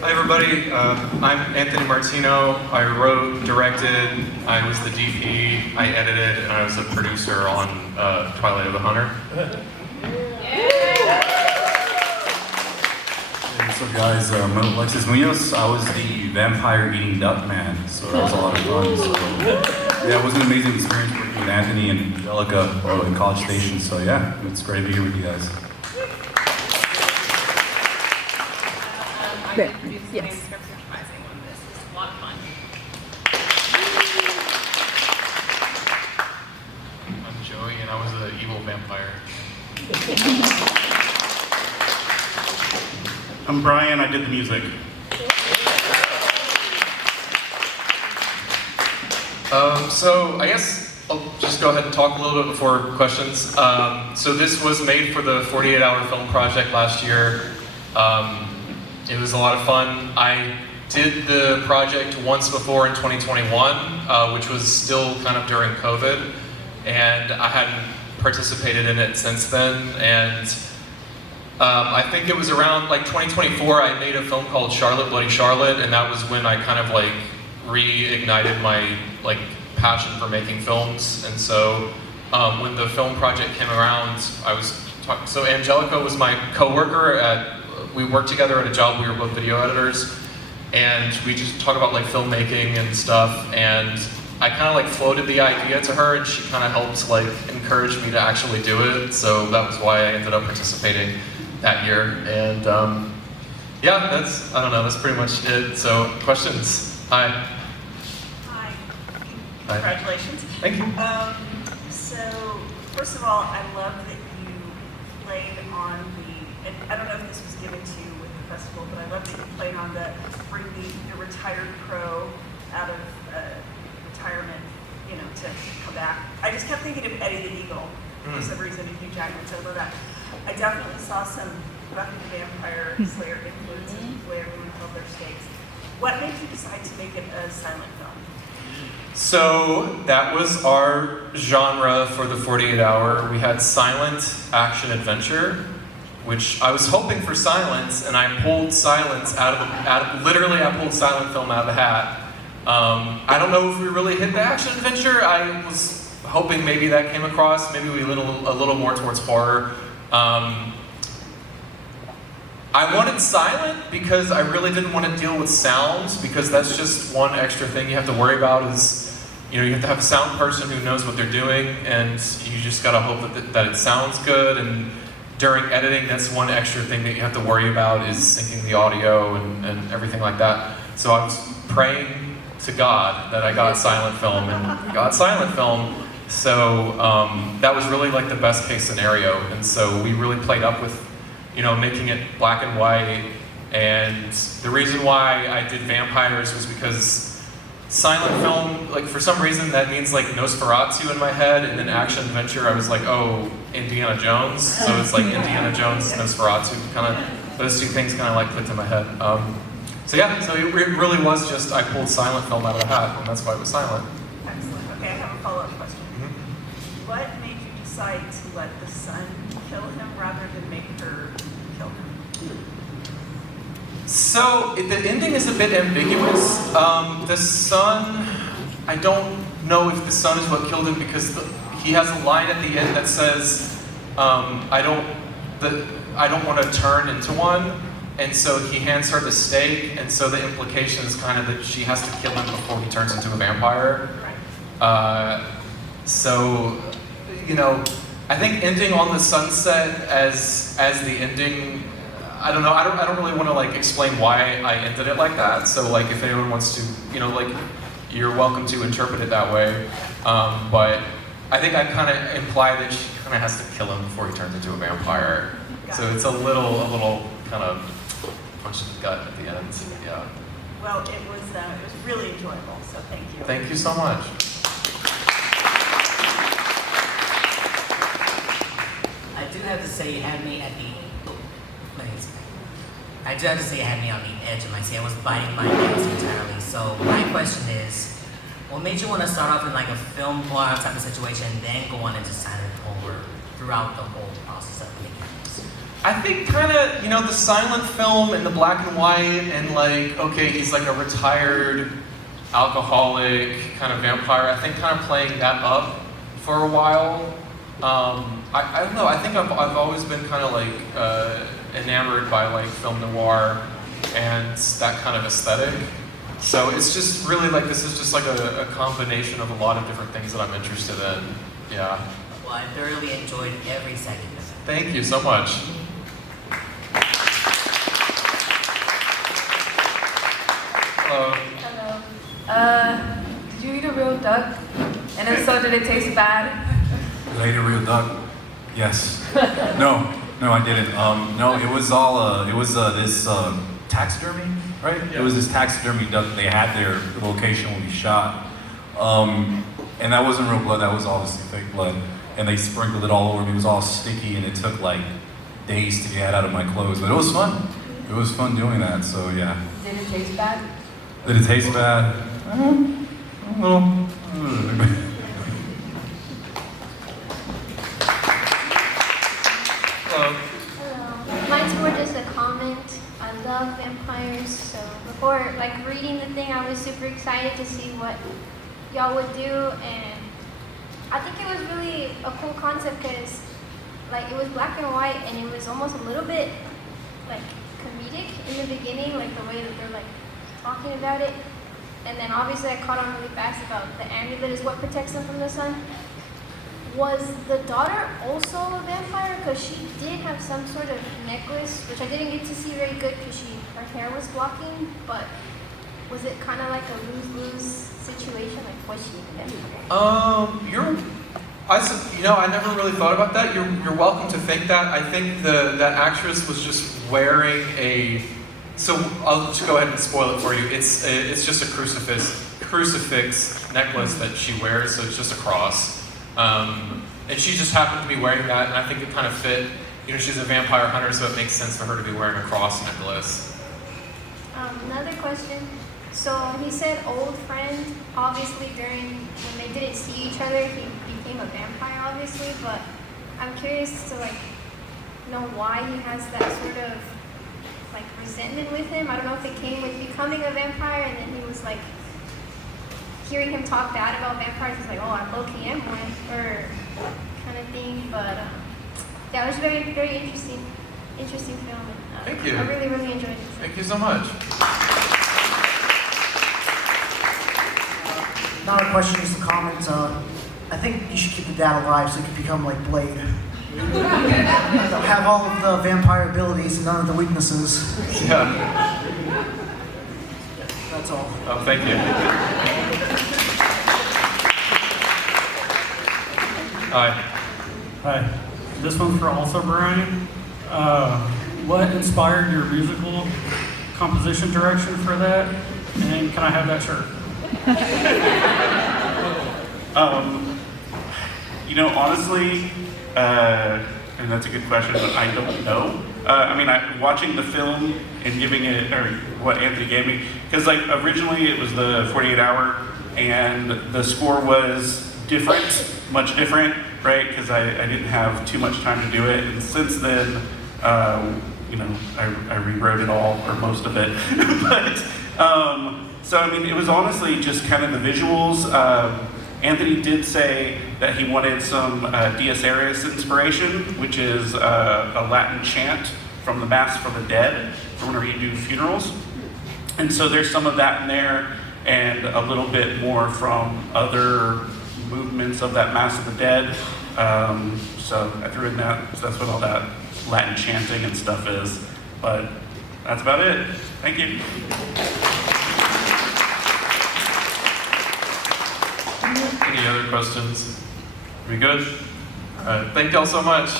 Hi everybody, I'm Anthony Martino. I wrote, directed, I was the DP, I edited, and I was a producer on Twilight of the Hunter. Hey, what's up guys, I'm Alexis Munoz. I was the vampire eating duck man, so that was a lot of fun. So, yeah, it was an amazing experience working with Anthony and Angelica in College Station, so yeah, it's great to be here with you guys. I produced the manuscript advertising on this. It's a lot of fun. I'm Joey, and I was an evil vampire. I'm Brian, I did the music. So I guess I'll just go ahead and talk a little bit before questions. So this was made for the 48-hour film project last year. It was a lot of fun. I did the project once before in 2021, which was still kind of during COVID, and I hadn't participated in it since then. And I think it was around like 2024, I made a film called Charlotte, Bloody Charlotte, and that was when I kind of like reignited my like passion for making films. And so when the film project came around, I was talking, so Angelica was my coworker we worked together at a job, we were both video editors, and we just talk about like filmmaking and stuff, and I kind of like floated the idea to her, and she kind of helped like encourage me to actually do it, so that was why I ended up participating that year. And yeah, that's, I don't know, that's pretty much it. So, questions? Hi. Hi. Hi. Congratulations. Thank you. So, first of all, I love that you played on the, and I don't know if this was given to you with the festival, but I love that you played on the bring the retired pro out of retirement, you know, to come back. I just kept thinking of Eddie the Eagle for some reason, and Hugh Jackman, so I love that. I definitely saw some Buffy the Vampire Slayer influences in the way everyone held their stakes. What made you decide to make it a silent film? So that was our genre for the 48-hour. We had silent action adventure, which I was hoping for silence, and I pulled silence literally I pulled silent film out of the hat. I don't know if we really hit the action adventure. I was hoping maybe that came across, maybe we a little more towards horror. I wanted silent because I really didn't want to deal with sounds, because that's just one extra thing you have to worry about is, you know, you have to have a sound person who knows what they're doing, and you just gotta hope that it sounds good. And during editing, that's one extra thing that you have to worry about, is syncing the audio and everything like that. So I was praying to God that I got silent film, and I got silent film. So that was really like the best case scenario. And so we really played up with, you know, making it black and white. And the reason why I did vampires was because silent film, like for some reason that means like Nosferatu in my head, and then action adventure I was like, oh, Indiana Jones. So it's like Indiana Jones, Nosferatu, kind of, those two things kind of like clicked in my head. So yeah, so it really was just, I pulled silent film out of the hat, and that's why it was silent. Excellent. Okay, I have a follow-up question. What made you decide to let the sun kill him rather than make her kill him? So the ending is a bit ambiguous. The son, I don't know if the son is what killed him, because he has a line at the end that says, I don't want to turn into one. And so he hands her the stake, and so the implication is kind of that she has to kill him before he turns into a vampire. So, you know, I think ending on the sunset as the ending, I don't know, I don't really want to like explain why I ended it like that. So like if anyone wants to, you know, like you're welcome to interpret it that way. But I think I kind of imply that she kind of has to kill him before he turns into a vampire. So it's a little kind of punch in the gut at the end. Yeah. Well, it was really enjoyable, so thank you. Thank you so much. I do have to say you had me at the, I do have to say you had me on the edge of my seat. I was biting my nails entirely. So my question is, what made you want to start off in like a film noir type of situation and then go on into silent horror throughout the whole process of making this? I think kind of, you know, the silent film and the black and white and like, okay, he's like a retired alcoholic kind of vampire. I think kind of playing that up for a while. I don't know, I think I've always been kind of like enamored by like film noir and that kind of aesthetic. So it's just really like, this is just like a combination of a lot of different things that I'm interested in. Yeah. Well, I thoroughly enjoyed every second of it. Thank you so much. Hello. Hello. Did you eat a real duck? And if so, did it taste bad? Did I eat a real duck? Yes. No, I didn't. No, it was all, this taxidermy, right? Yeah. It was this taxidermy duck that they had there at the location when we shot. And that wasn't real blood, that was obviously fake blood. And they sprinkled it all over me, it was all sticky, and it took like days to get out of my clothes. But it was fun. It was fun doing that, so yeah. Did it taste bad? Did it taste bad? A little. Hello. Hello. Mine's more just a comment. I love vampires, so before like reading the thing, I was super excited to see what y'all would do, and I think it was really a cool concept because like it was black and white, and it was almost a little bit like comedic in the beginning, like the way that they're like talking about it, and then obviously I caught on really fast about the amulet is what protects them from the sun. Was the daughter also a vampire? Because she did have some sort of necklace, which I didn't get to see very good because her hair was blocking, but was it kind of like a lose-lose situation? Like, was she a vampire? I never really thought about that. You're welcome to think that. I think that actress was just wearing so I'll just go ahead and spoil it for you. It's just a crucifix necklace that she wears, so it's just a cross. And she just happened to be wearing that, and I think it kind of fit. You know, she's a vampire hunter, so it makes sense for her to be wearing a cross necklace. Another question. So he said old friend. Obviously, when they didn't see each other, he became a vampire, obviously. But I'm curious to know why he has that sort of resentment with him. I don't know if it came with becoming a vampire, and then he was hearing him talk bad about vampires. He's like, oh, I low-key am one, or kind of thing. But yeah, it was very, very interesting film. And, Thank you. I really, really enjoyed it. Thank you so much. Not a question, just a comment. I think you should keep the dad alive so he can become like Blade. They'll have all of the vampire abilities and none of the weaknesses. Yeah. That's all. Oh, thank you. Hi. Hi. This one's for also Brian. What inspired your musical composition direction for that? And can I have that shirt? Honestly, and that's a good question, but I don't know. Watching the film and giving it, or what Anthony gave me, because originally it was the 48 hour, and the score was different, much different, right? Because I didn't have too much time to do it, and since then, I rewrote it all, or most of it. But, it was honestly just kind of the visuals. Anthony did say that he wanted some Dies Irae inspiration, which is a Latin chant from the Mass for the Dead, for whenever you do funerals. And so there's some of that in there, and a little bit more from other movements of that Mass of the Dead. So I threw in that, so that's what all that Latin chanting and stuff is. But that's about it. Thank you. Any other questions? Are we good? All right. Thank y'all so much.